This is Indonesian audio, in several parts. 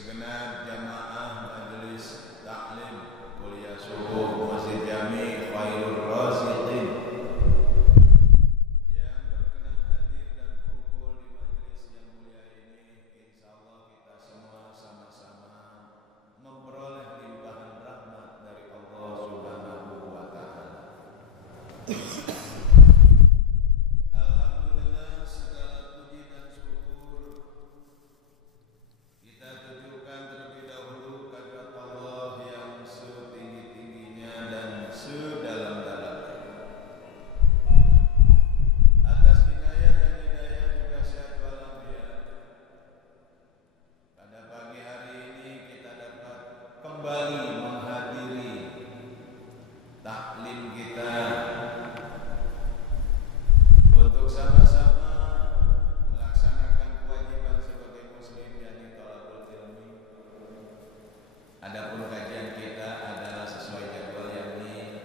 segenap jamaah majelis taklim kuliah subuh Masjid Jami Khairul Raziqin yang berkenan hadir dan kumpul di majelis yang mulia ini. Insyaallah kita semua sama-sama memperoleh limpahan rahmat dari Allah Subhanahu wa taala. Alhamdulillah, segala puji dan syukur kita tujukan terlebih dahulu kehadirat Allah yang setinggi-tingginya dan sedalam-dalamnya. Atas inayah dan hidayah juga sehat walafiat, pada pagi hari ini kita dapat kembali menghadiri taklim kita untuk sama-sama melaksanakan kewajiban sebagai muslim, yakni thalabul ilmi. Adapun kajian kita adalah sesuai jadwal, yakni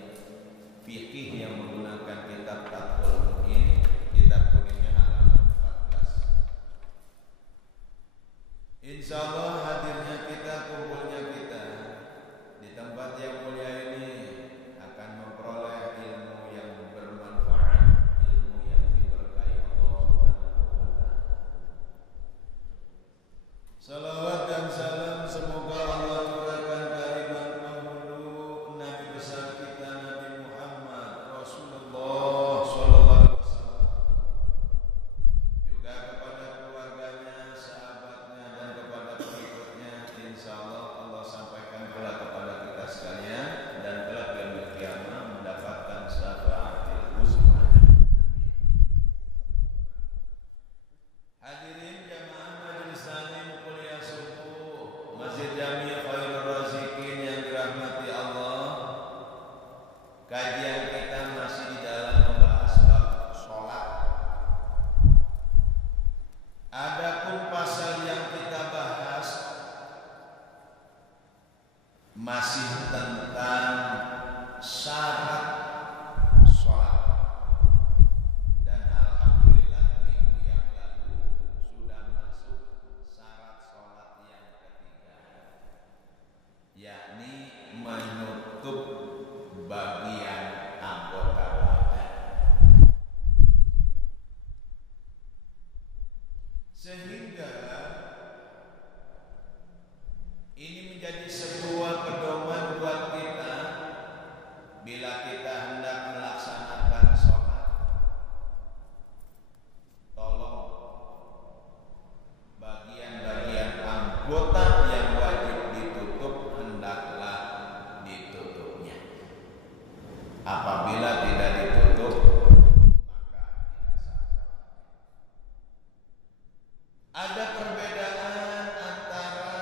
fikih yang menggunakan kitab Fathul Mu'in, kitab kuningnya halaman 14. Insyaallah hadirnya kita, kumpulnya kita di tempat yang mulia ini akan memperoleh ilmu yang bermanfaat, ilmu yang diberkahi Allah Subhanahu wa taala. Salawat dan salam semoga Allah curahkan kehadiran penghulu Nabi besar kita Nabi Muhammad Rasulullah sallallahu alaihi wasallam, juga kepada keluarganya, sahabatnya, dan kepada pengikutnya. Insyaallah Allah sampaikan kelak kepada kita sekalian, dan kelak di yaumil qiyamah mendapatkan syafaatul uzma. Hadirin jamaah majelis taklim kuliah subuh Masjid Jami Khairul Raziqin yang dirahmati Allah, kajian kita masih di dalam membahas bab sholat. Adapun pasal yang kita bahas masih tentang syarat sholat, dan alhamdulillah minggu yang lalu sudah masuk syarat sholat yang ketiga, yakni menutup bagian anggota badan, sehingga ini menjadi sebuah pedoman buat kita bila kita hendak melaksanakan sholat. Tolong bagian-bagian anggota yang wajib ditutup hendaklah ditutupnya. Apabila tidak ditutup, maka tidak sah. Ada perbedaan antara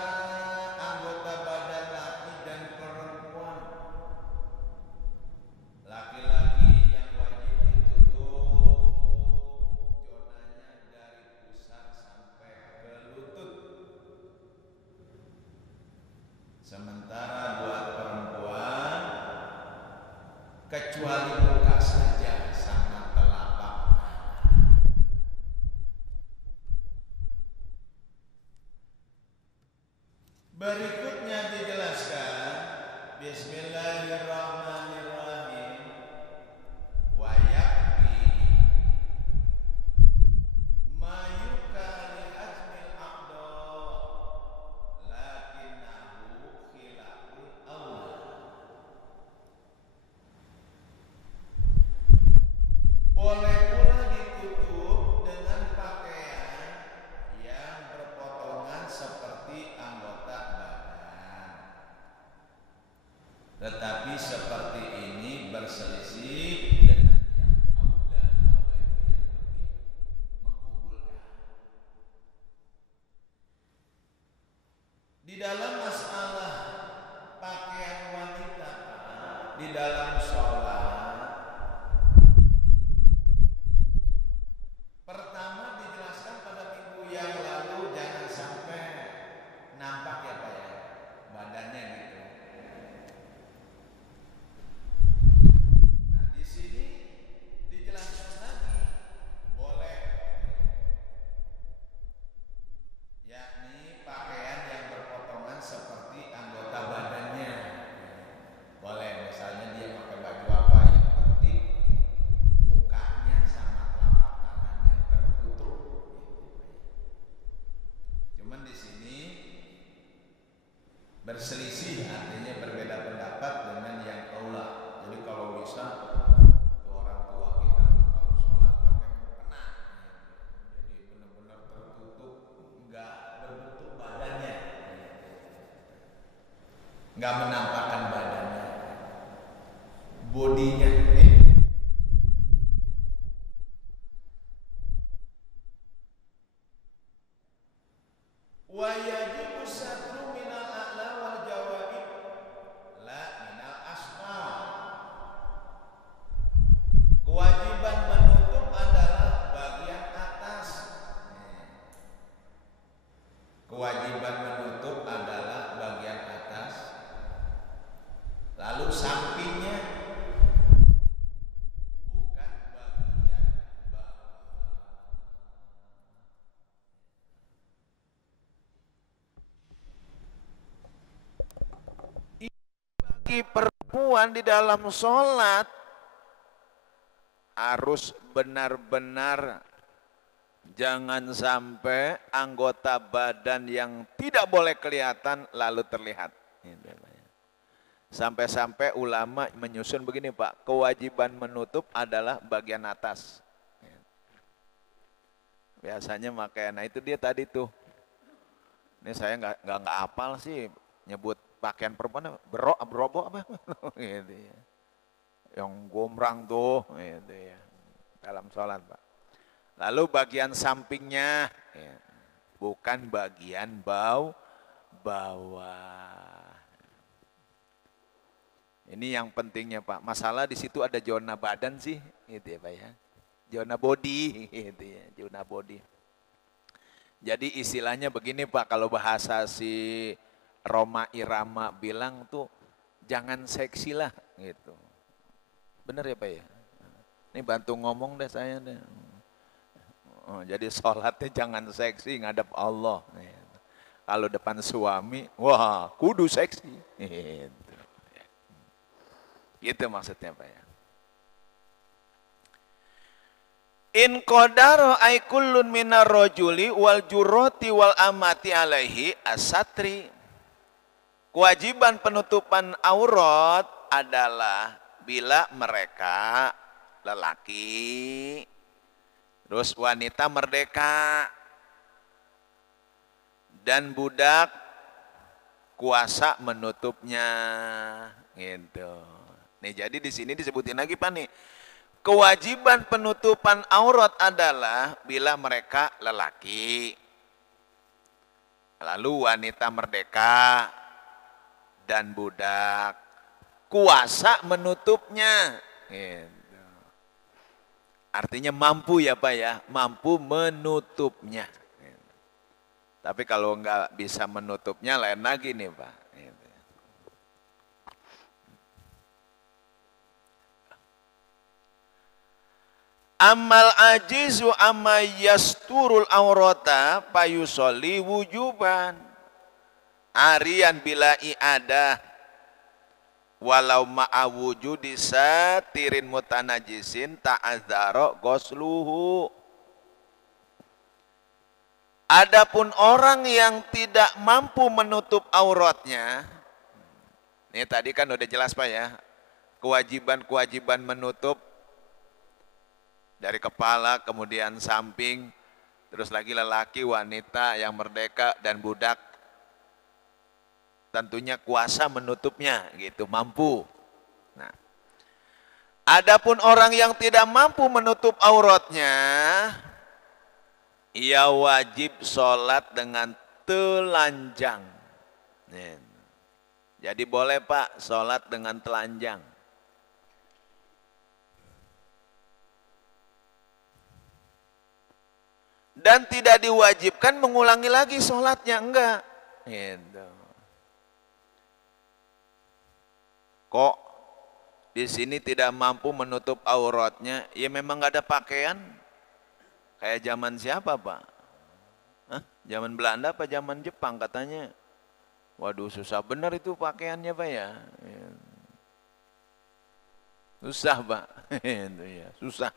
anggota badan laki dan perempuan. Laki-laki yang wajib ditutup zonanya dari pusar sampai ke lutut, sementara buat perempuan kecuali muka saja sama telapak tangan. Berikutnya dijelaskan, Bismillahirrahmanirrahim, wa yakfi ma yukali azmil aqda lakinnahu khilaful awwal. Boleh pula ditutup dengan pakaian yang berpotongan seperti anggota badan, tetapi seperti ini berselisih dengan yang aula. Aula itu yang lebih mengunggulkan. Di dalam masalah pakaian wanita di dalam sholat, pertama dijelaskan pada minggu yang lalu, jangan sampai nampak ya Pak ya, badannya gitu. Nah di sini dijelaskan lagi, boleh, yakni pakaian yang berpotongan Berselisih artinya berbeda pendapat dengan yang aula. Jadi kalau bisa tuh orang tua kita kalau sholat pakai mukena, jadi benar-benar tertutup, nggak berbentuk badannya, nggak menampakkan badannya, bodinya. Wa yajibu satru minal a'la wal jawaib la minal asfal. Kewajiban menutup adalah bagian atas. Kewajiban menutup adalah bagian atas. Lalu sampingnya bukan bagian bawah. Bagi perempuan di dalam sholat harus benar-benar jangan sampai anggota badan yang tidak boleh kelihatan lalu terlihat. Sampai-sampai ulama menyusun begini Pak, kewajiban menutup adalah bagian atas. Biasanya makanya, nah itu dia tadi tuh. Ini saya nggak hafal sih nyebut pakaian perempuan berobok apa gitu ya. Yang gombrang tuh gitu ya. Dalam sholat Pak. Lalu bagian sampingnya ya, bukan bagian bawah. Ini yang pentingnya Pak. Masalah di situ ada zona badan sih, gitu ya Pak ya. Zona body, gitu ya, zona body. Jadi istilahnya begini Pak, kalau bahasa si Roma Irama bilang tuh jangan seksi lah gitu. Bener ya Pak ya? Ini bantu ngomong deh saya deh. Oh, jadi sholatnya jangan seksi ngadep Allah. Gitu. Kalau depan suami, wah kudu seksi. Gitu, gitu maksudnya Pak ya. In qadara ay kullun minar rajuli wal jurati wal amati alaihi asatri. Kewajiban penutupan aurat adalah bila mereka lelaki, terus wanita merdeka, dan budak kuasa menutupnya, gitu. Nih jadi di sini disebutin lagi Pak nih. Kewajiban penutupan aurat adalah bila mereka lelaki, lalu wanita merdeka dan budak kuasa menutupnya. Gitu. Artinya mampu ya Pak ya, mampu menutupnya. Gitu. Tapi kalau nggak bisa menutupnya lain lagi nih Pak. Gitu. Amal ajizu amma yasturul aurata payusoli wujuban. Arian bila i'adah walau ma'awujudi satirin mutanajisin ta'adzaro gosluhu. Adapun orang yang tidak mampu menutup auratnya, ini tadi kan udah jelas Pak ya, kewajiban-kewajiban menutup dari kepala, kemudian samping, terus lagi lelaki, wanita yang merdeka dan budak. Tentunya kuasa menutupnya, gitu, mampu. Nah, adapun orang yang tidak mampu menutup auratnya, ia wajib sholat dengan telanjang. Jadi boleh Pak sholat dengan telanjang. Dan tidak diwajibkan mengulangi lagi sholatnya, enggak. Gitu. Kok di sini tidak mampu menutup auratnya? Ya memang nggak ada pakaian. Kayak zaman siapa Pak? Hah? Zaman Belanda apa zaman Jepang katanya? Waduh susah benar itu pakaiannya Pak ya. Susah Pak. Itu ya, susah.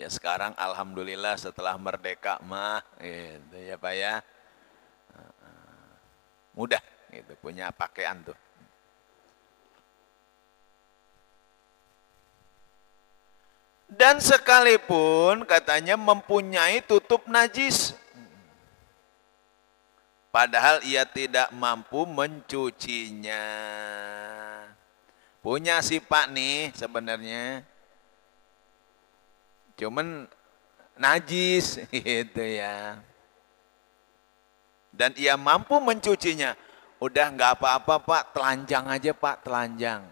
Ya sekarang alhamdulillah setelah merdeka mah gitu ya Pak ya. mudah gitu, punya pakaian tuh. Dan sekalipun katanya mempunyai tutup najis, padahal ia tidak mampu mencucinya. Punya sih Pak nih sebenarnya, cuman najis gitu ya. Dan ia mampu mencucinya. Udah nggak apa-apa Pak, telanjang aja Pak, telanjang.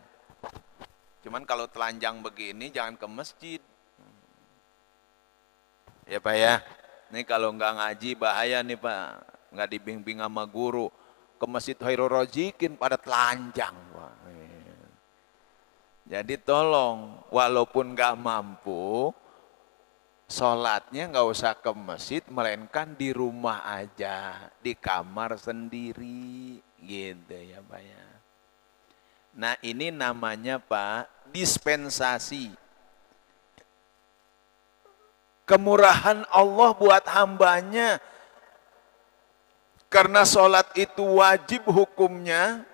Cuman kalau telanjang begini jangan ke masjid. Ya Pak ya, ini kalau nggak ngaji bahaya nih Pak. Nggak dibimbing sama guru. Ke masjid Khairul Razikin pada telanjang Pak. Jadi tolong, walaupun nggak mampu, sholatnya nggak usah ke masjid, melainkan di rumah aja, di kamar sendiri, gitu ya Pak ya. Nah ini namanya Pak, dispensasi. Kemurahan Allah buat hambanya. Karena sholat itu wajib hukumnya,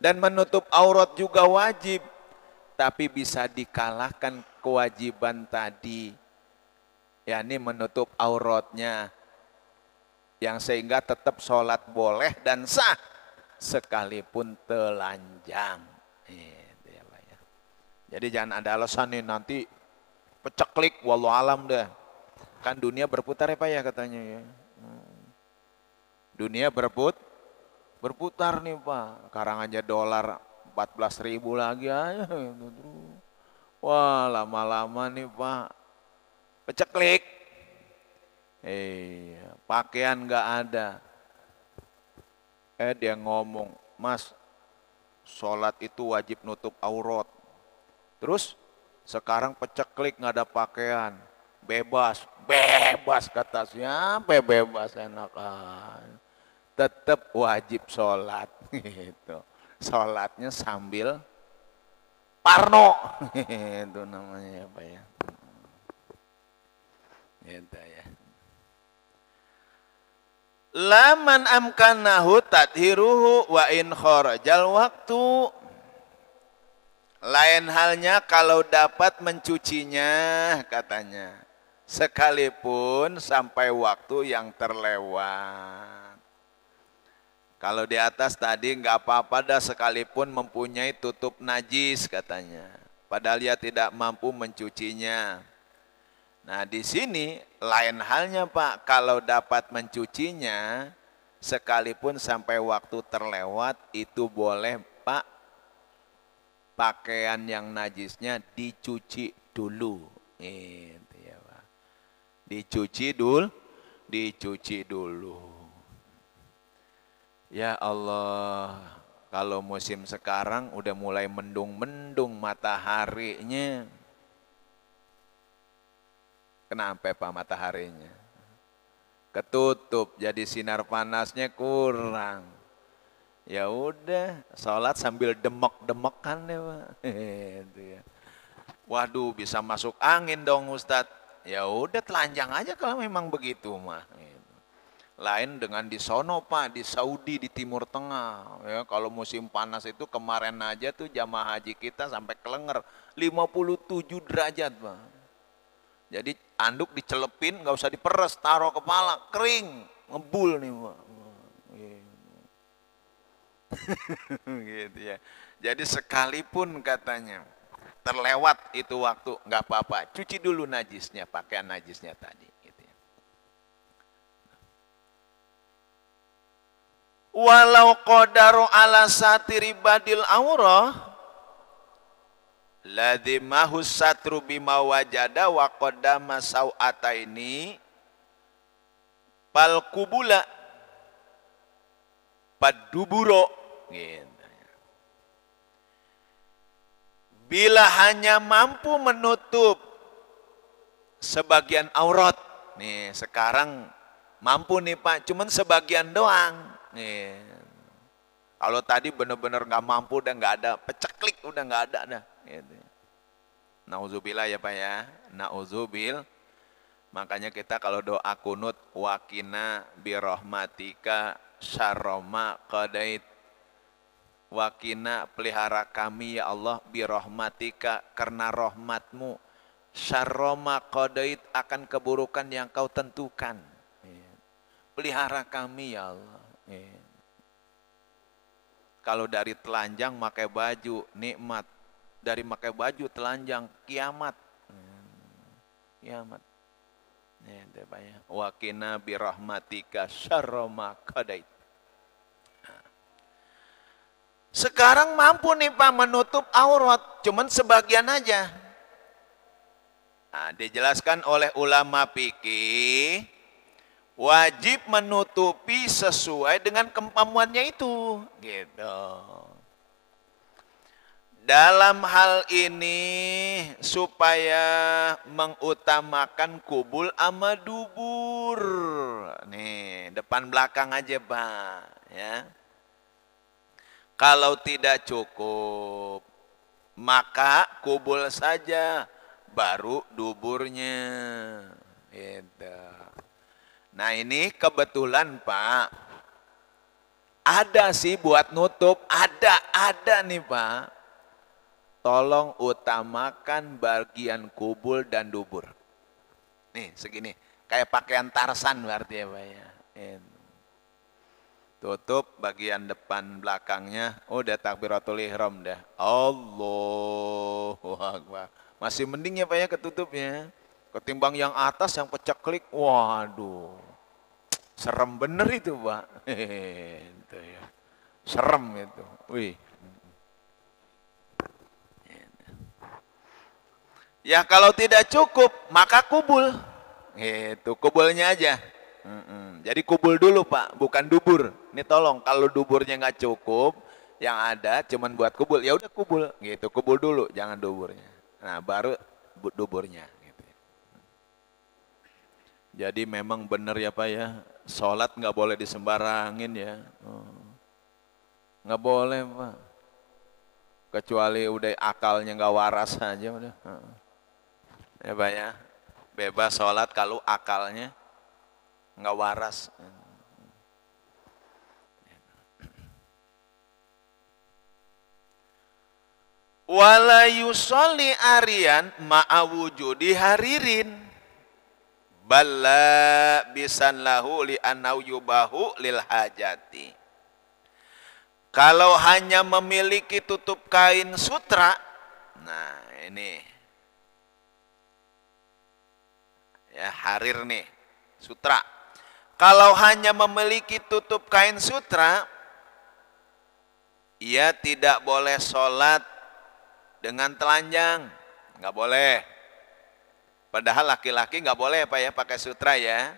dan menutup aurat juga wajib. Tapi bisa dikalahkan kewajiban tadi, yakni menutup auratnya, yang sehingga tetap sholat boleh dan sah sekalipun telanjang. Itu ya Pak ya. Jadi jangan ada alasan nih nanti peceklik, wallahu alam dah. Kan dunia berputar ya Pak ya katanya ya. Dunia berputar nih Pak. Sekarang aja dolar 14.000 lagi aja. Wah lama-lama nih Pak. Peceklik. Pakaian nggak ada. Dia ngomong, Mas, sholat itu wajib nutup aurat. Terus sekarang peceklik nggak ada pakaian. Bebas kata siapa bebas enakan. Tetap wajib sholat gitu. Sholatnya sambil parno itu namanya apa ya, gitu ya. Laman amkanahu tadhiruhu wa in kharajal waktu. Lain halnya kalau dapat mencucinya katanya, sekalipun sampai waktu yang terlewat. Kalau di atas tadi nggak apa-apa dah sekalipun mempunyai tutup najis katanya. Padahal dia tidak mampu mencucinya. Nah di sini lain halnya Pak, kalau dapat mencucinya sekalipun sampai waktu terlewat itu boleh Pak, pakaian yang najisnya dicuci dulu. Itu ya Pak. Dicuci dulu. Ya Allah, kalau musim sekarang udah mulai mendung-mendung mataharinya. Kenapa Pak mataharinya? Ketutup, jadi sinar panasnya kurang. Ya udah, sholat sambil demek-demekan deh Pak. Itu ya. Waduh, bisa masuk angin dong Ustadz. Ya udah telanjang aja kalau memang begitu mah. Lain dengan di sono Pak, di Saudi, di Timur Tengah. Ya, kalau musim panas itu kemarin aja tuh jamaah haji kita sampai kelenger 57 derajat Pak. Jadi anduk dicelepin, nggak usah diperes, taruh kepala, kering, ngebul nih Pak. Gitu ya. Jadi sekalipun katanya terlewat itu waktu, nggak apa-apa, cuci dulu najisnya, pakaian najisnya tadi. Walau qadaru ala satiri badil aurah ladhimahus satru bima wajada wa qadama sau'ataini pal kubula paduburo gitu. Bila hanya mampu menutup sebagian aurat nih, sekarang mampu nih Pak, cuman sebagian doang nih. Kalau tadi benar-benar nggak mampu dan nggak ada peceklik, udah nggak ada dah. Gitu. Nauzubillah ya Pak ya, nauzubil. Makanya kita kalau doa kunut wakina birahmatika syarroma qadait. Wakina, pelihara kami ya Allah birahmatika, karena rahmatmu, syarroma qadait, akan keburukan yang kau tentukan. Pelihara kami ya Allah. Kalau dari telanjang pakai baju nikmat, dari pakai baju telanjang kiamat. Kiamat. Wakina birahmatika syarroma qadait. Sekarang mampu nih Pak menutup aurat, cuman sebagian aja. Nah, dijelaskan oleh ulama fikih, wajib menutupi sesuai dengan kemampuannya itu, gitu. Dalam hal ini supaya mengutamakan kubul ama dubur. Nih, depan belakang aja Pak, ya. Kalau tidak cukup, maka kubul saja, baru duburnya. Gitu. Nah ini kebetulan Pak, ada sih buat nutup, ada nih Pak. Tolong utamakan bagian kubul dan dubur. Nih segini, kayak pakaian Tarsan berarti ya Pak ya. Tutup bagian depan belakangnya, udah takbiratul ihram dah. Allahu Akbar. Masih mending ya Pak ya ketutupnya. Ketimbang yang atas yang peceklik, waduh. Serem bener itu Pak. Itu ya. Serem itu. Wih. Ya kalau tidak cukup, maka kubul. Itu kubulnya aja. Jadi kubul dulu Pak, bukan dubur. Ini tolong kalau duburnya nggak cukup, yang ada cuman buat kubul, ya udah kubul, gitu. Kubul dulu, jangan duburnya. Nah baru duburnya. Gitu. Jadi memang benar ya Pak ya, sholat nggak boleh disembarangin ya, nggak boleh Pak. Kecuali udah akalnya nggak waras aja udah. Ya Pak ya, bebas sholat kalau akalnya nggak waras. Wala yusolli arian ma'awujudi haririn balla bisan lahu li annau yubahu lil hajati. Kalau hanya memiliki tutup kain sutra, nah ini ya harir nih, sutra. Kalau hanya memiliki tutup kain sutra, ia tidak boleh sholat dengan telanjang, nggak boleh. Padahal laki-laki nggak boleh Pak ya pakai sutra ya.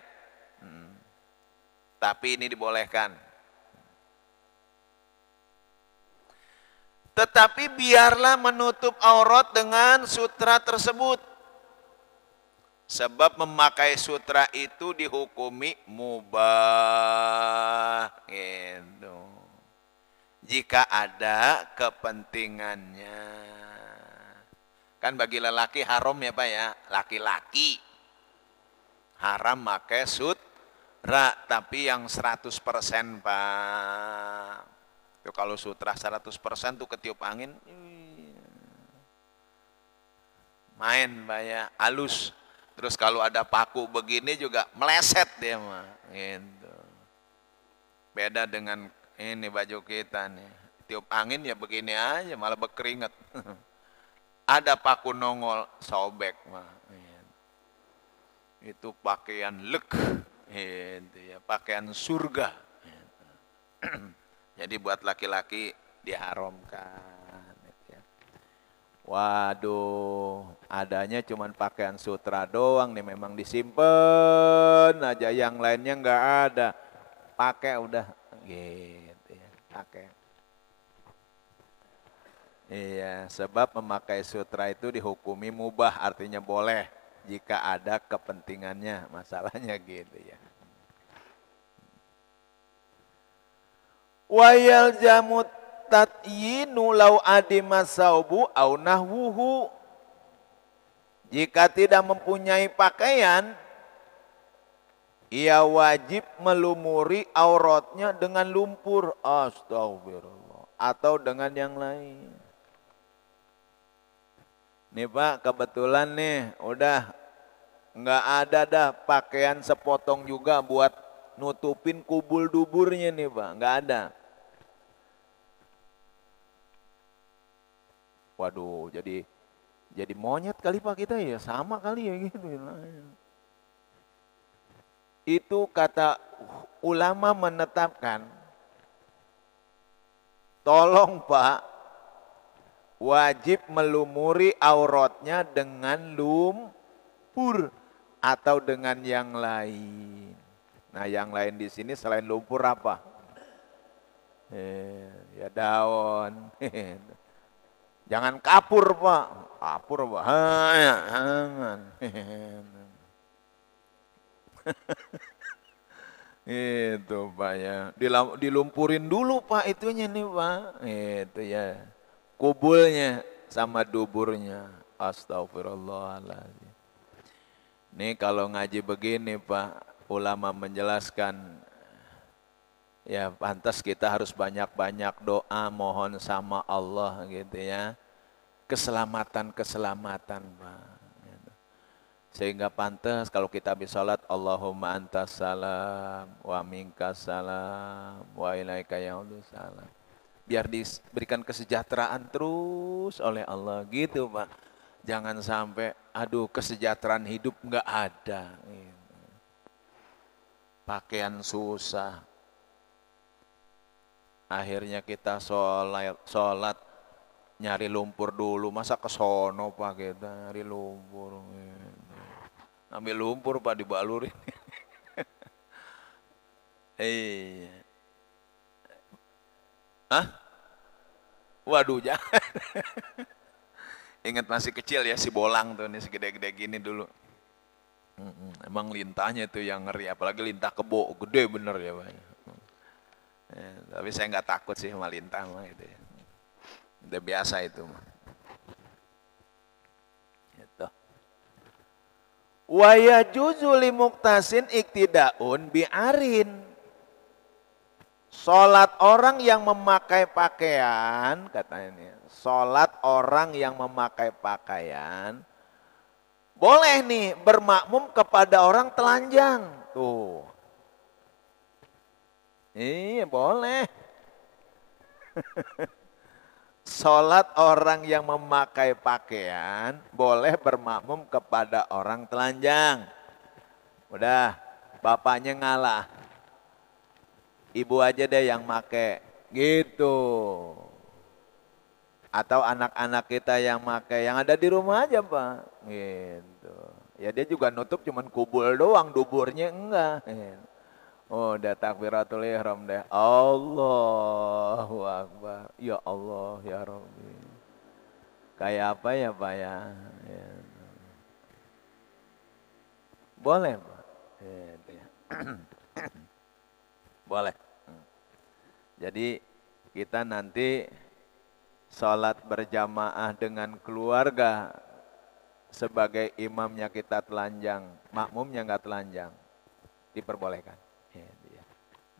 Tapi ini dibolehkan. Tetapi biarlah menutup aurat dengan sutra tersebut. Sebab memakai sutra itu dihukumi mubah. Gitu. Jika ada kepentingannya. Kan bagi lelaki haram ya Pak ya, laki-laki haram pakai sutra, tapi yang 100% Pak. Itu kalau sutra 100% tuh ketiup angin, main Pak ya, halus. Terus kalau ada paku begini juga meleset dia mah. Gitu. Beda dengan ini baju kita nih, tiup angin ya begini aja malah berkeringat. Ada paku nongol sobek mah. Itu pakaian lek, itu ya, pakaian surga. Jadi buat laki-laki diharamkan. Waduh, adanya cuman pakaian sutra doang nih, memang disimpan aja, yang lainnya nggak ada. Pakai udah, gitu ya, pakai. Iya, sebab memakai sutra itu dihukumi mubah, artinya boleh jika ada kepentingannya, masalahnya gitu ya. Wa yaljamu tatyinu law adima saubu au nahwuhu. Jika tidak mempunyai pakaian, ia wajib melumuri auratnya dengan lumpur, astagfirullah, atau dengan yang lain. Nih Pak, kebetulan nih udah nggak ada dah pakaian sepotong juga buat nutupin kubul duburnya nih Pak, nggak ada. Waduh, jadi monyet kali Pak kita ya, sama kali ya gitu. Itu kata ulama menetapkan, tolong Pak, wajib melumuri auratnya dengan lumpur atau dengan yang lain. Nah, yang lain di sini selain lumpur apa? Ya daun. Jangan kapur Pak, kapur Pak. Jangan. Itu Pak ya, dilumpurin dulu Pak itunya nih Pak, itu ya, kubulnya sama duburnya, astagfirullahaladzim. Nih kalau ngaji begini Pak, ulama menjelaskan, ya pantas kita harus banyak-banyak doa mohon sama Allah gitu ya, keselamatan Pak. Sehingga pantas kalau kita habis sholat, Allahumma antas salam wa minkas salam wa ilaika yaudus salam. Biar diberikan kesejahteraan terus oleh Allah gitu Pak. Jangan sampai aduh kesejahteraan hidup enggak ada. Pakaian susah. Akhirnya kita sholat nyari lumpur dulu. Masa kesono Pak kita nyari lumpur. Ambil lumpur Pak dibalurin. Iya. Hah? Waduh jangan. Ingat masih kecil ya si bolang tuh nih segede-gede gini dulu. Emang lintahnya tuh yang ngeri, apalagi lintah kebo, gede bener ya Pak. Ya, tapi saya nggak takut sih sama lintah mah itu ya. Udah biasa itu mah. Wa yajuzu limuktasin iktidaun bi'arin. Salat orang yang memakai pakaian, katanya ini, salat orang yang memakai pakaian boleh nih bermakmum kepada orang telanjang. Tuh. Iya, boleh. Salat orang yang memakai pakaian boleh bermakmum kepada orang telanjang. Udah, bapaknya ngalah. Ibu aja deh yang make, gitu. Atau anak-anak kita yang make, yang ada di rumah aja Pak. Gitu. Ya dia juga nutup cuman kubul doang, duburnya enggak. Oh, udah takbiratul ihram deh. Allahu Akbar. Ya Allah, ya Rabbi. Kayak apa ya Pak ya? Ya. Boleh Pak. Boleh. Jadi kita nanti sholat berjamaah dengan keluarga sebagai imamnya kita telanjang, makmumnya nggak telanjang, diperbolehkan.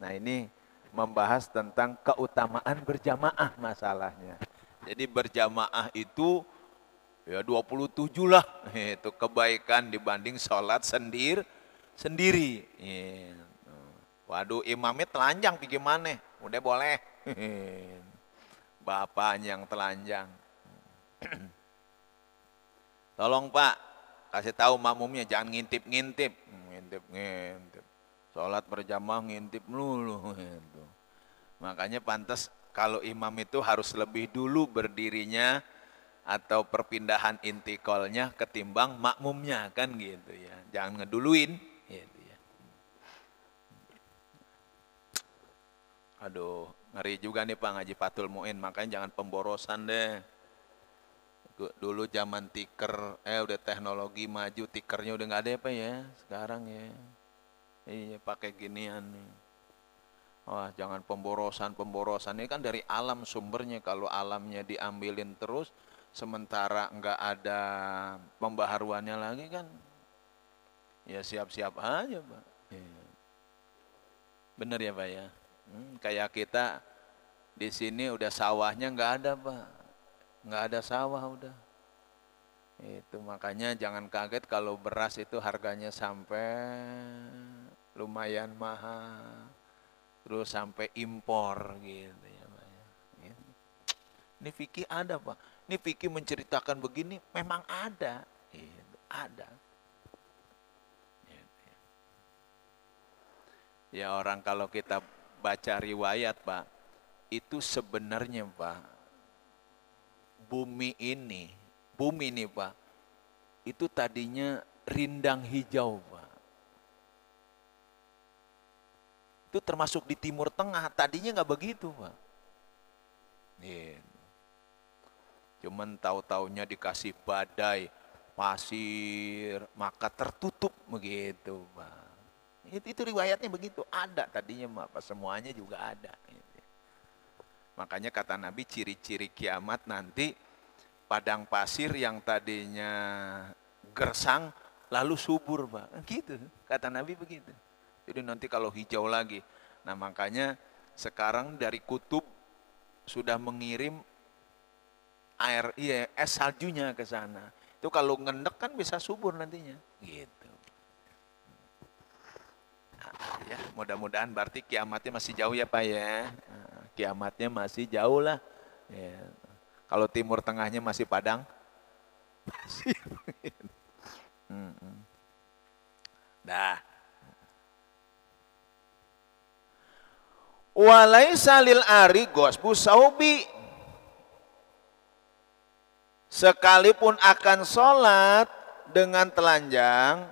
Nah ini membahas tentang keutamaan berjamaah masalahnya. Jadi berjamaah itu ya 27 lah itu kebaikan dibanding sholat sendiri. Waduh imamnya telanjang gimana? Udah boleh. Bapaknya yang telanjang. Tolong Pak, kasih tahu makmumnya jangan ngintip-ngintip. Ngintip-ngintip. Sholat berjamaah ngintip melulu gitu. Makanya pantas kalau imam itu harus lebih dulu berdirinya atau perpindahan intikolnya ketimbang makmumnya kan gitu ya. Jangan ngeduluin gitu ya. Aduh, ngeri juga nih Pak ngaji Fathul Muin, makanya jangan pemborosan deh. Dulu zaman tiker, udah teknologi maju, tikernya udah nggak ada ya Pak ya sekarang ya. Iya pakai ginian nih. Wah jangan pemborosan ini kan dari alam sumbernya. Kalau alamnya diambilin terus sementara nggak ada pembaharuannya lagi kan ya siap-siap aja Pak. Iya. Bener ya Pak ya. Kayak kita di sini udah sawahnya nggak ada Pak, nggak ada sawah udah. Itu makanya jangan kaget kalau beras itu harganya sampai lumayan mahal, terus sampai impor gitu ya Pak ya. Gitu. Ini fikih ada Pak, ini fikih menceritakan begini memang ada, gitu. Ada. Gitu. Ya orang kalau kita baca riwayat Pak, itu sebenarnya Pak, bumi ini Pak, itu tadinya rindang hijau Pak. Itu termasuk di Timur Tengah, tadinya nggak begitu Pak. Gitu. Cuman tahu-taunya dikasih badai, pasir, maka tertutup begitu Pak. Itu riwayatnya begitu, ada tadinya Pak, semuanya juga ada. Gitu. Makanya kata Nabi ciri-ciri kiamat nanti padang pasir yang tadinya gersang lalu subur Pak. Gitu, kata Nabi begitu. Jadi nanti kalau hijau lagi. Nah makanya sekarang dari kutub sudah mengirim es saljunya ke sana. Itu kalau ngendek kan bisa subur nantinya. Gitu. Nah, ya mudah-mudahan berarti kiamatnya masih jauh ya Pak ya. Nah, kiamatnya masih jauh lah. Ya. Kalau Timur Tengahnya masih padang pasir. Nah. Walaisa lil ari gosbu saubi. Sekalipun akan sholat dengan telanjang,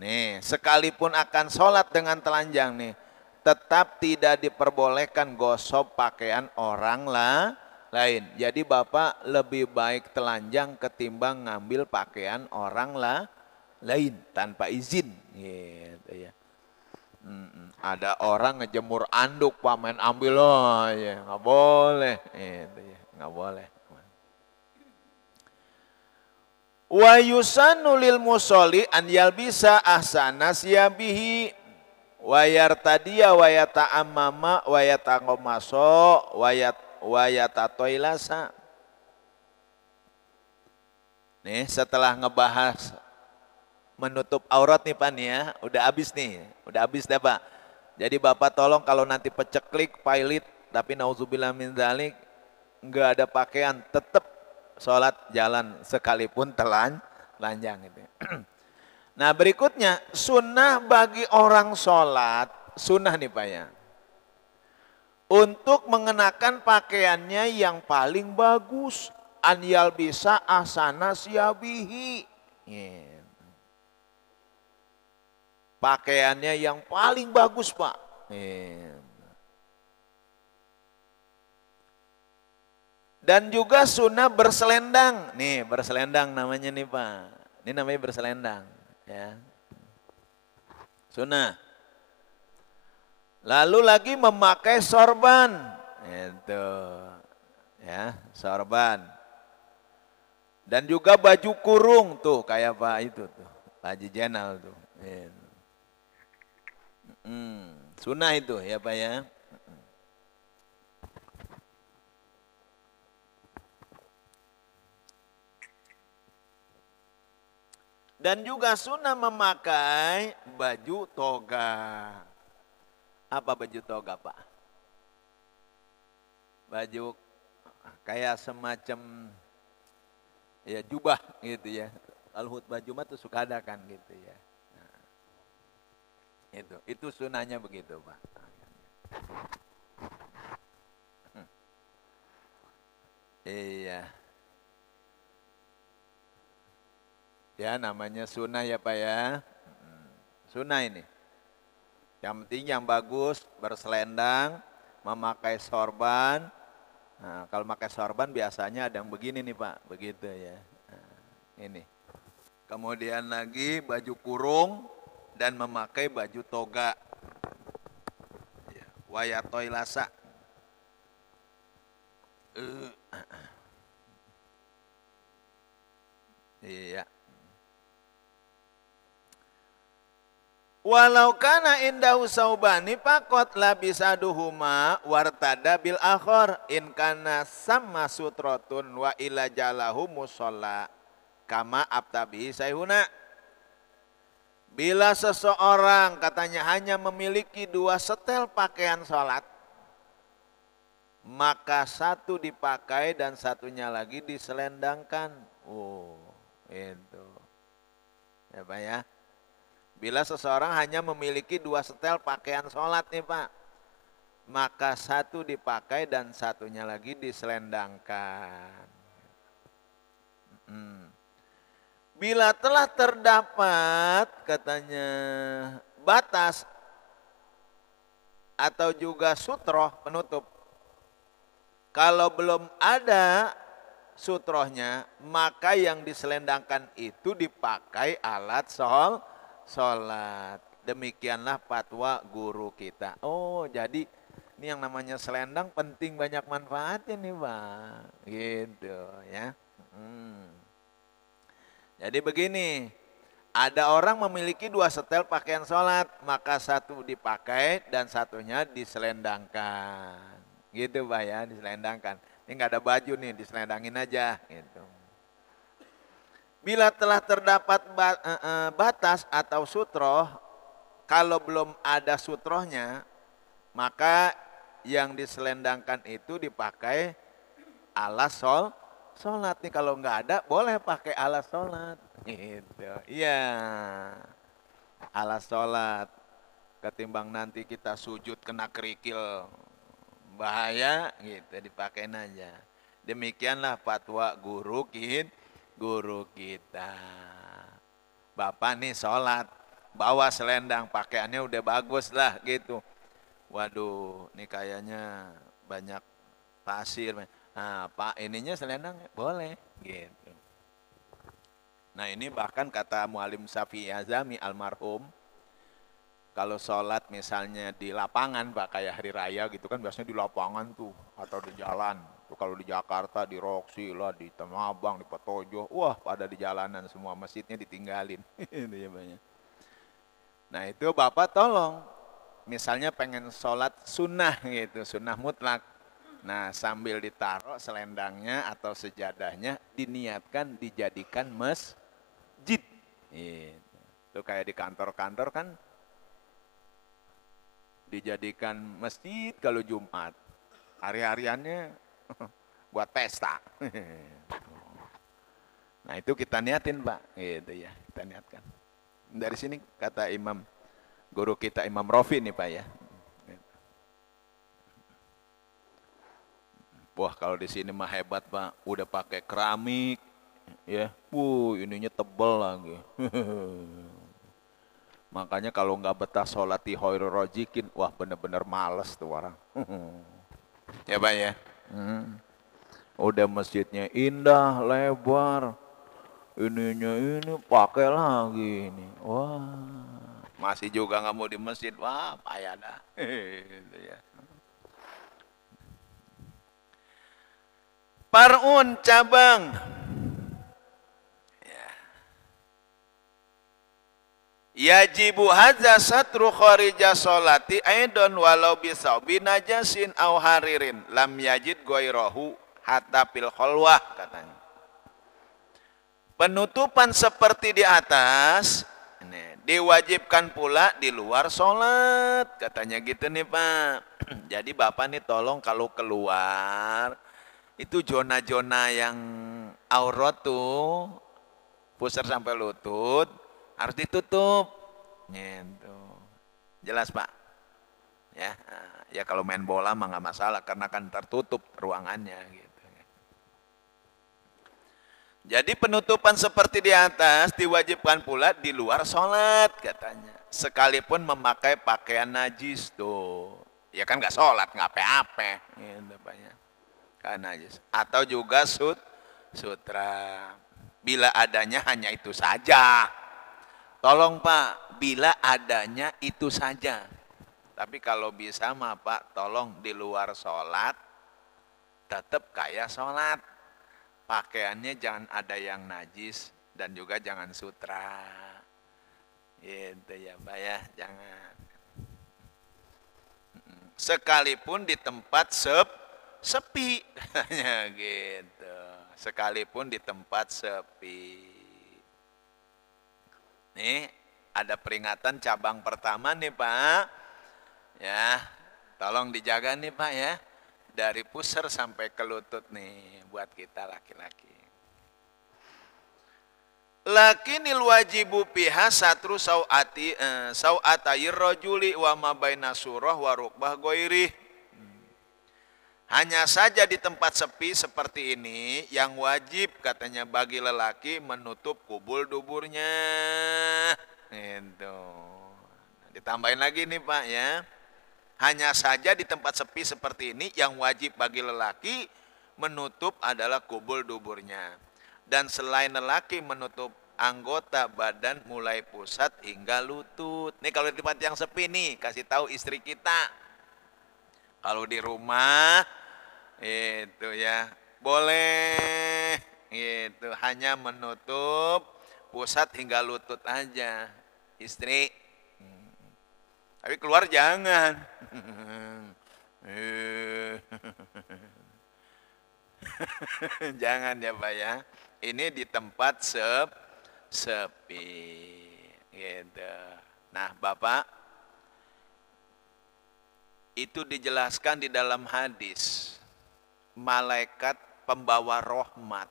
nih, sekalipun akan sholat dengan telanjang nih, tetap tidak diperbolehkan gosok pakaian orang lain. Jadi Bapak lebih baik telanjang ketimbang ngambil pakaian orang lain tanpa izin. Gitu ya. Ada orang ngejemur anduk Pak, main ambil loh, ya nggak boleh. Gitu ya, nggak boleh. Wa yusannu lil musolli an yalbisa ahsana siyabihi wa yartadiya wa yata'ammama wa yataqammaso wa yatatoilasa. Nih setelah ngebahas menutup aurat nih Pak nih ya, udah habis nih, udah habis dah Pak. Jadi Bapak tolong kalau nanti peceklik, pailit, tapi nauzubillah min dzalik, enggak ada pakaian, tetap sholat jalan sekalipun telanjang gitu. Nah berikutnya sunnah bagi orang sholat, sunnah nih Pak ya, untuk mengenakan pakaiannya yang paling bagus, an yalbisa ahsana siyabihi, pakaiannya yang paling bagus Pak. Dan juga sunnah berselendang. Nih berselendang namanya nih Pak. Ini namanya berselendang. Ya. Sunnah. Lalu lagi memakai sorban. Itu. Ya, sorban. Dan juga baju kurung tuh kayak Pak itu tuh. Pak Haji Jenal tuh. Sunnah itu ya Pak ya. Dan juga sunnah memakai baju toga. Apa baju toga Pak? Baju kayak semacam ya jubah gitu ya. Al-hut baju mah tuh suka ada kan gitu ya. Nah, itu sunnahnya begitu Pak. Iya. Ya namanya sunnah ya Pak ya. Sunnah ini. Yang penting yang bagus berselendang, memakai sorban. Nah, kalau pakai sorban biasanya ada yang begini nih Pak, begitu ya. Nah, ini. Kemudian lagi baju kurung dan memakai baju toga. Ya, wayatoilasa. Iya. Walau kana indahu saubani pakot labisaduhuma wartada bil akhor in kana sama sutrotun wa ila jalahu musolla kama abtabi sayhuna. Bila seseorang katanya hanya memiliki 2 setel pakaian sholat, maka satu dipakai dan satunya lagi diselendangkan. Oh, itu. Ya Pak ya. Bila seseorang hanya memiliki 2 setel pakaian sholat nih Pak, maka satu dipakai dan satunya lagi diselendangkan. Bila telah terdapat katanya batas atau juga sutroh penutup, kalau belum ada sutrohnya, maka yang diselendangkan itu dipakai alat sholat. Demikianlah fatwa guru kita. Oh, jadi ini yang namanya selendang penting, banyak manfaatnya nih Bang. Gitu ya. Jadi begini, ada orang memiliki 2 setel pakaian sholat, maka satu dipakai dan satunya diselendangkan. Gitu Pak ya, diselendangkan. Ini nggak ada baju nih, diselendangin aja. Gitu. Bila telah terdapat batas atau sutroh, kalau belum ada sutrohnya, maka yang diselendangkan itu dipakai alas sholat nih. Kalau nggak ada, boleh pakai alas sholat. Gitu. Iya, alas sholat. Ketimbang nanti kita sujud kena kerikil, bahaya gitu, dipakein aja. Demikianlah fatwa guru kita. Bapak nih sholat, bawa selendang, pakaiannya udah bagus lah gitu. Waduh, ini kayaknya banyak pasir. Nah, Pak, ininya selendang boleh gitu. Nah, ini bahkan kata Mu'alim Syafi'i Azami almarhum, kalau sholat misalnya di lapangan Pak, kayak hari raya gitu kan biasanya di lapangan tuh atau di jalan. Tuh kalau di Jakarta, di Roksi lah, di Tanah Abang, di Petojo, wah pada di jalanan semua, masjidnya ditinggalin. Itu ya banyak. Nah itu Bapak tolong, misalnya pengen sholat sunnah gitu, sunnah mutlak. Nah sambil ditaruh selendangnya atau sejadahnya diniatkan dijadikan masjid. Gitu. Itu kayak di kantor-kantor kan dijadikan masjid kalau Jumat. Hari-hariannya buat pesta. Nah itu kita niatin Pak, gitu ya, kita niatkan. Dari sini kata Imam, guru kita Imam Rofi nih Pak ya. Wah kalau di sini mah hebat Pak, udah pakai keramik, ya, ininya tebel lagi. Makanya kalau nggak betah sholat di Khairul Rojikin, wah bener-bener males tuh orang. Ya Pak ya. Udah masjidnya indah, lebar, ininya ini pakai lagi ini. Wah, masih juga nggak mau di masjid, wah payah dah. Gitu ya. Parun cabang. Yajibu hadza satru kharija sholati aidon walau bisaubi najasin au haririn lam yajid ghairahu hatta fil khalwah katanya. Penutupan seperti di atas ini, diwajibkan pula di luar sholat katanya gitu nih Pak. Jadi Bapak nih tolong kalau keluar itu zona-zona yang aurat tuh pusar sampai lutut harus ditutup. Gitu. Jelas Pak? Ya, ya kalau main bola mah nggak masalah karena kan tertutup ruangannya gitu. Jadi penutupan seperti di atas diwajibkan pula di luar sholat katanya. Sekalipun memakai pakaian najis tuh. Ya kan nggak sholat, nggak apa-apa. Gitu Pak ya. Kan najis. Atau juga sutra. Bila adanya hanya itu saja. Tolong Pak, bila adanya itu saja. Tapi kalau bisa mah Pak, tolong di luar sholat, tetap kayak sholat. Pakaiannya jangan ada yang najis dan juga jangan sutra. Gitu ya Pak ya, jangan. Sekalipun di tempat sepi katanya gitu. Sekalipun di tempat sepi. Nih ada peringatan cabang pertama nih Pak. Ya, tolong dijaga nih Pak ya. Dari pusar sampai ke lutut nih buat kita laki-laki. Lakinil wajibu piha satru sau'atayir rajuli wa ma baina surah wa rukbah goirih. Hanya saja di tempat sepi seperti ini yang wajib katanya bagi lelaki menutup kubul duburnya. Itu. Ditambahin lagi nih Pak ya. Hanya saja di tempat sepi seperti ini yang wajib bagi lelaki menutup adalah kubul duburnya. Dan selain lelaki menutup anggota badan mulai pusat hingga lutut. Nih kalau di tempat yang sepi nih, kasih tahu istri kita. Kalau di rumah itu ya boleh itu hanya menutup pusat hingga lutut aja istri, tapi keluar jangan. Jangan ya Pak ya, ini di tempat sepi gitu. Nah Bapak, itu dijelaskan di dalam hadis, malaikat pembawa rahmat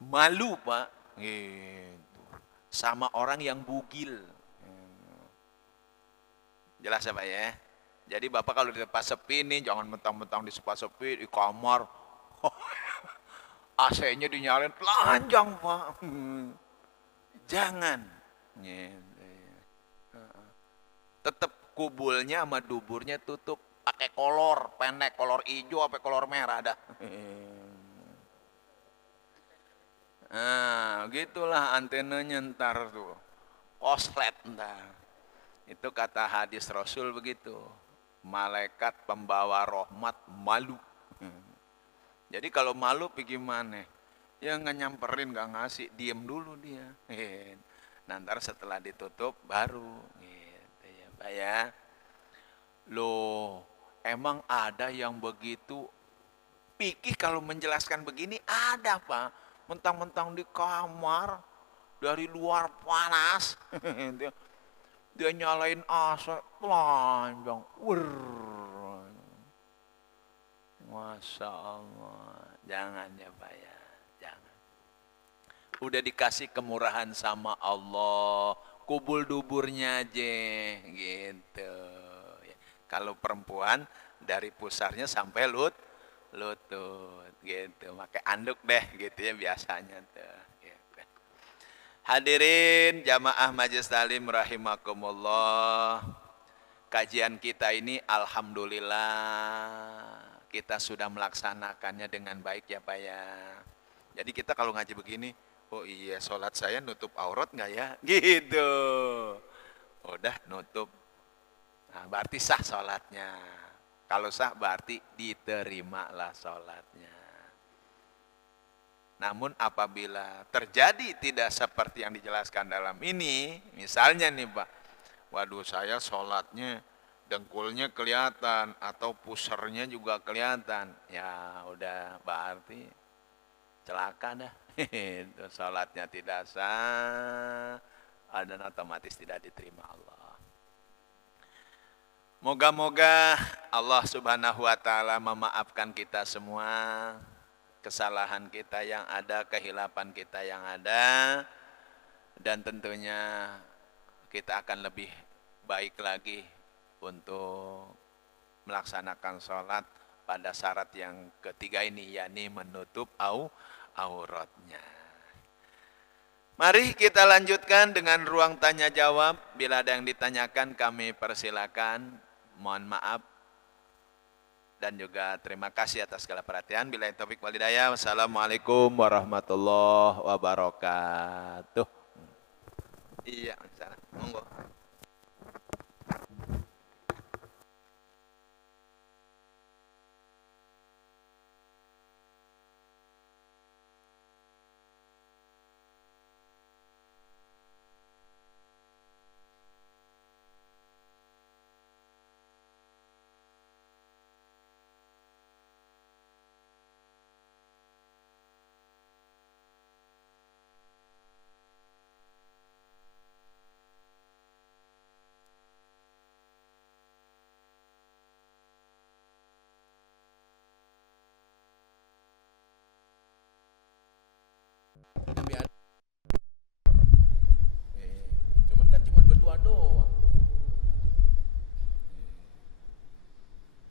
malu Pak gitu sama orang yang bugil. Jelas ya Pak ya. Jadi Bapak kalau di tempat sepi nih jangan mentang-mentang di tempat sepi di kamar AC-nya dinyalain telanjang Pak. Jangan gitu. Tetap kubulnya sama duburnya tutup pakai kolor pendek, kolor hijau apa kolor merah dah. Nah, gitulah antenanya ntar tuh. Koslet ntar. Itu kata hadis Rasul begitu. Malaikat pembawa rahmat malu. Jadi kalau malu gimana? Ya nggak nyamperin, nggak ngasih, diem dulu dia. Nanti setelah ditutup baru gitu ya Pak ya. Loh, emang ada yang begitu pikih kalau menjelaskan begini? Ada Pak. Mentang-mentang di kamar dari luar panas dia nyalain AC telanjang. Masya Allah. Jangan ya Pak ya, jangan. Udah dikasih kemurahan sama Allah, kubul duburnya aja gitu. Kalau perempuan dari pusarnya sampai lutut gitu, pakai anduk deh gitu ya biasanya tuh gitu. Hadirin jamaah majelis taklim rahimakumullah, kajian kita ini alhamdulillah kita sudah melaksanakannya dengan baik ya Pak ya. Jadi kita kalau ngaji begini, oh iya sholat saya nutup aurat nggak ya gitu, udah nutup. Nah, berarti sah sholatnya. Kalau sah berarti diterimalah sholatnya. Namun apabila terjadi tidak seperti yang dijelaskan dalam ini, misalnya nih Pak, waduh saya sholatnya dengkulnya kelihatan atau pusernya juga kelihatan, ya udah berarti celaka dah. Itu sholatnya tidak sah dan otomatis tidak diterima Allah. Moga-moga Allah Subhanahu wa taala memaafkan kita semua, kesalahan kita yang ada, kehilapan kita yang ada, dan tentunya kita akan lebih baik lagi untuk melaksanakan sholat pada syarat yang ketiga ini, yakni menutup auratnya. Mari kita lanjutkan dengan ruang tanya jawab. Bila ada yang ditanyakan kami persilakan. Mohon maaf dan juga terima kasih atas segala perhatian. Billahi taufik wal hidayah. Wassalamualaikum warahmatullahi wabarakatuh. Iya, monggo.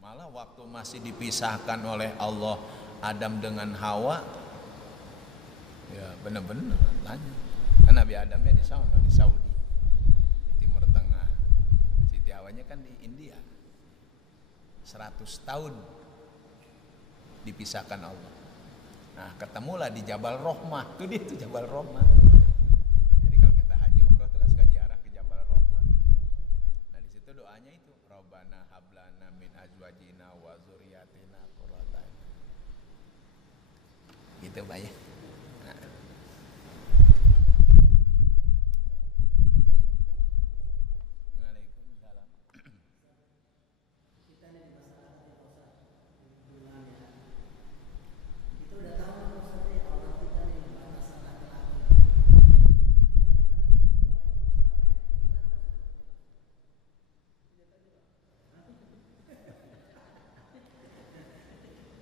Malah waktu masih dipisahkan oleh Allah Adam dengan Hawa, ya benar-benar lanjut. Kan Nabi Adamnya di sana, di Saudi, di Timur Tengah. Siti Hawanya kan di India. 100 tahun dipisahkan Allah. Nah, ketemulah di Jabal Rohmah. Itu dia, itu Jabal Rohmah. Jadi kalau kita haji umroh itu kan suka ziarah ke Jabal Rohmah. Nah, di situ doanya itu, Rabbana hablana min azwajina wa dzurriyyatina qurrata a'yun. Gitu, Pak ya. Nah. Waalaikumsalam.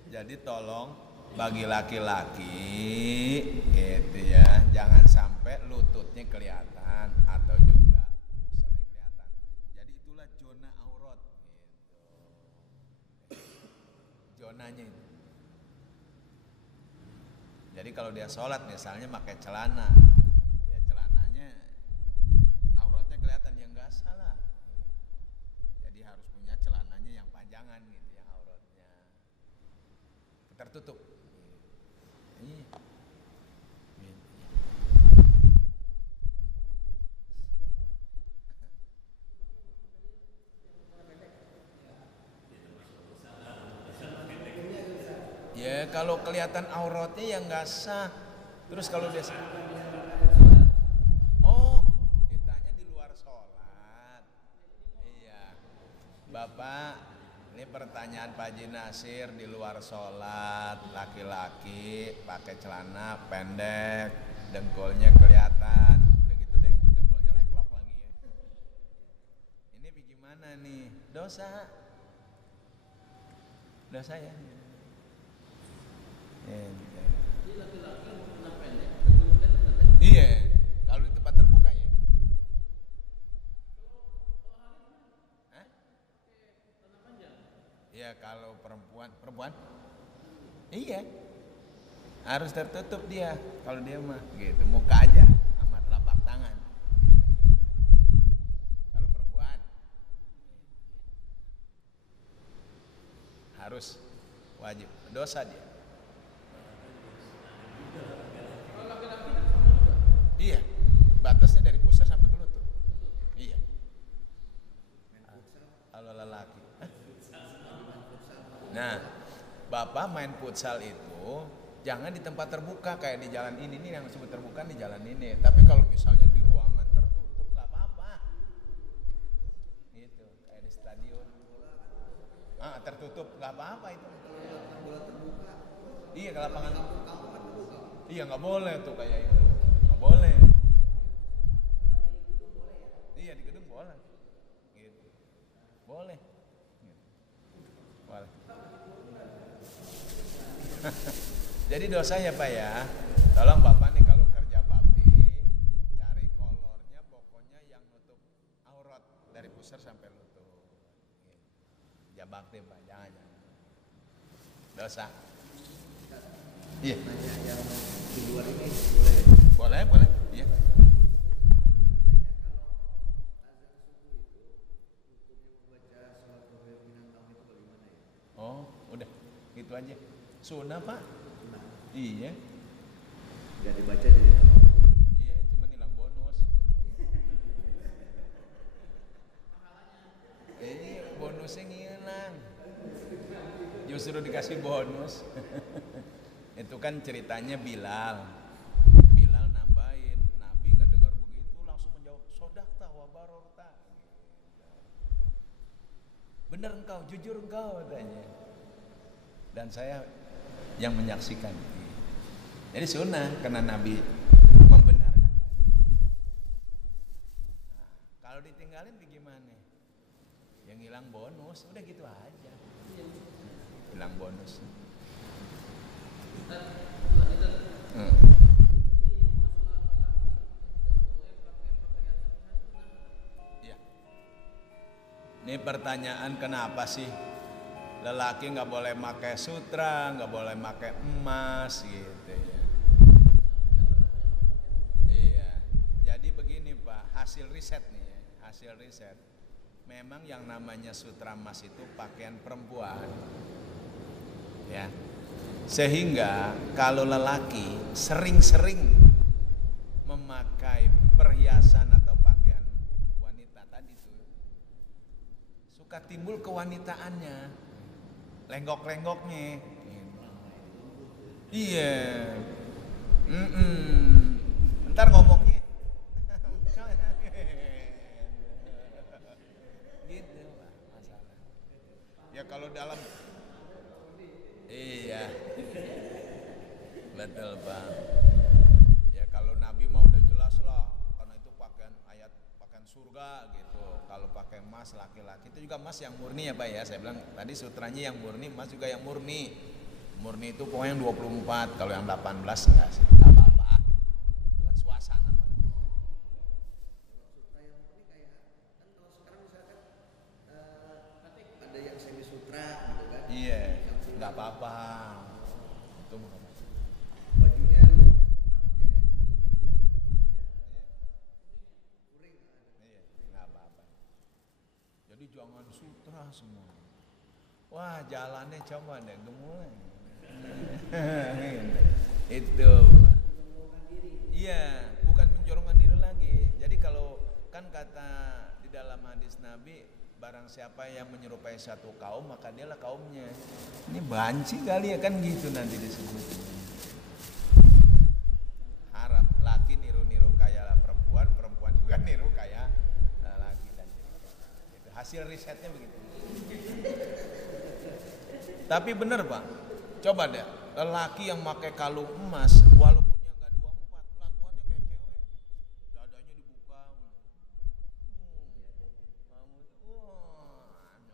Jadi tolong bagi laki-laki gitu ya, jangan sampai lututnya kelihatan atau juga pusarnya kelihatan. Jadi itulah zona aurat gitu. Zonanya itu. Jadi kalau dia sholat misalnya pakai celana, ya celananya auratnya kelihatan, ya nggak salah. Jadi harus punya celananya yang panjangan gitu, yang auratnya tertutup. Iya. Ya kalau kelihatan auratnya ya nggak sah. Terus kalau dia ditanya di luar sholat. Iya, Bapak, ini pertanyaan Pak Haji Nasir, di luar sholat laki-laki pakai celana pendek, dengkulnya kelihatan, udah gitu dengkulnya leklok lagi ya. Ini bagaimana nih? Dosa ya. Iya, kalau di tempat terbuka ya. Hah? Ya kalau perempuan, iya, harus tertutup dia. Kalau dia mah, gitu, muka aja sama telapak tangan. Kalau perempuan, harus wajib, dosa dia. Iya, batasnya dari pusar sampai ke lutut. Iya. Kalau lelaki. Nah, Bapak main futsal itu jangan di tempat terbuka kayak di jalan ini nih, yang disebut terbuka di jalan ini. Tapi kalau misalnya di ruangan tertutup nggak apa-apa. Gitu, kayak di stadion. Tertutup nggak apa-apa itu. Iya, ke lapangan. Iya, nggak boleh tuh kayak itu. Nggak boleh. Iya, di gedung boleh. Gitu. Boleh. Gitu. Boleh. Jadi dosanya Pak ya, tolong Bapak nih kalau kerja bakti cari kolornya pokoknya yang nutup aurat dari pusar sampai lutut. Kerja bakti Pak, jangan. Dosa. Iya. Yang di luar ini Boleh, iya. Oh, udah, gitu aja. Sunnah Pak. Iya. nggak dibaca jadi. Iya, cuman hilang bonus. Ini bonusnya ngilang. Justru dikasih bonus. Itu kan ceritanya Bilal nambahin, Nabi ngedengar begitu langsung menjawab, sodaqta wa barorta. Bener engkau, jujur engkau, katanya. Dan saya yang menyaksikan. Jadi sunnah karena Nabi membenarkan. Nah, kalau ditinggalin bagaimana? Yang hilang bonus, udah gitu aja. Hilang bonus. Ya. Ini pertanyaan kenapa sih lelaki nggak boleh pakai sutra, nggak boleh pakai emas gitu ya. Iya. Jadi begini Pak, hasil riset nih ya, hasil riset. Memang yang namanya sutra emas itu pakaian perempuan. Ya. Sehingga kalau lelaki sering-sering memakai perhiasan atau pakaian wanita tadi itu suka timbul kewanitaannya, lenggok-lenggoknya. Iya. Ntar ngomongnya gitu Pak, masalah. Ya kalau dalam iya. Betul Pak. Ya kalau Nabi mah udah jelas lah, karena itu pakaian ayat pakaian surga gitu. Kalau pakai emas laki-laki itu juga emas yang murni ya Pak ya. Saya bilang tadi sutranya yang murni, emas juga yang murni. Murni itu pokoknya yang 24, kalau yang 18 enggak sih, enggak apa-apa. Itu kan suasana Pak. Sutra yang murni kayak kan kalau sekarang misalkan ada yang semi sutra gitu kan. Iya, enggak apa-apa. Itu bajunya luarnya sutra pakai kuring. iya, enggak apa-apa. Jadi jangan sutra semua. Wah, jalannya coba deh gemulai. Itu. Iya, bukan menjorongkan diri lagi. Jadi kalau kan kata di dalam hadis Nabi, barang siapa yang menyerupai satu kaum maka dialah kaumnya. Ini banci kali ya kan gitu nanti disebut. Haram, laki niru-niru kayak perempuan, perempuan juga niru kayak laki dan itu hasil risetnya begitu. Tapi bener Pak, coba deh lelaki yang pakai kalung emas walaupun yang nggak 24 kelakuannya kayak cewek, dadanya dibuka,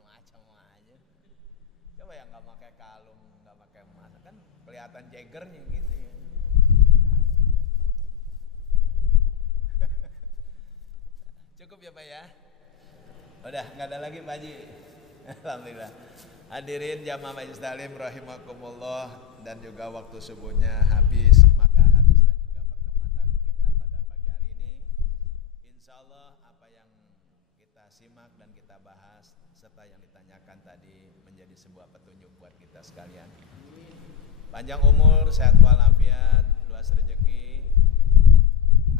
macam aja. Coba yang nggak pakai kalung, nggak pakai emas, kan kelihatan Jaggernya gitu ya. Cukup ya Pak ya? Udah nggak ada lagi Pak Haji. Alhamdulillah. Hadirin jamaah majelis taklim rahimakumullah, dan juga waktu subuhnya habis, maka habislah juga pertemuan taklim kita pada pagi hari ini. Insyaallah apa yang kita simak dan kita bahas serta yang ditanyakan tadi menjadi sebuah petunjuk buat kita sekalian. Panjang umur, sehat walafiat, luas rezeki.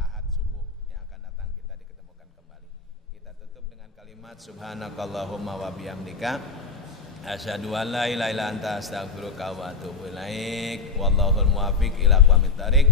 Ahad subuh yang akan datang kita diketemukan kembali. Kita tutup dengan kalimat subhanakallahumma wa bihamdika asyhadu an la ilaha illa anta astaghfiruka wa atubu ilaik. Wallahul muwaffiq ila aqwamit thariq.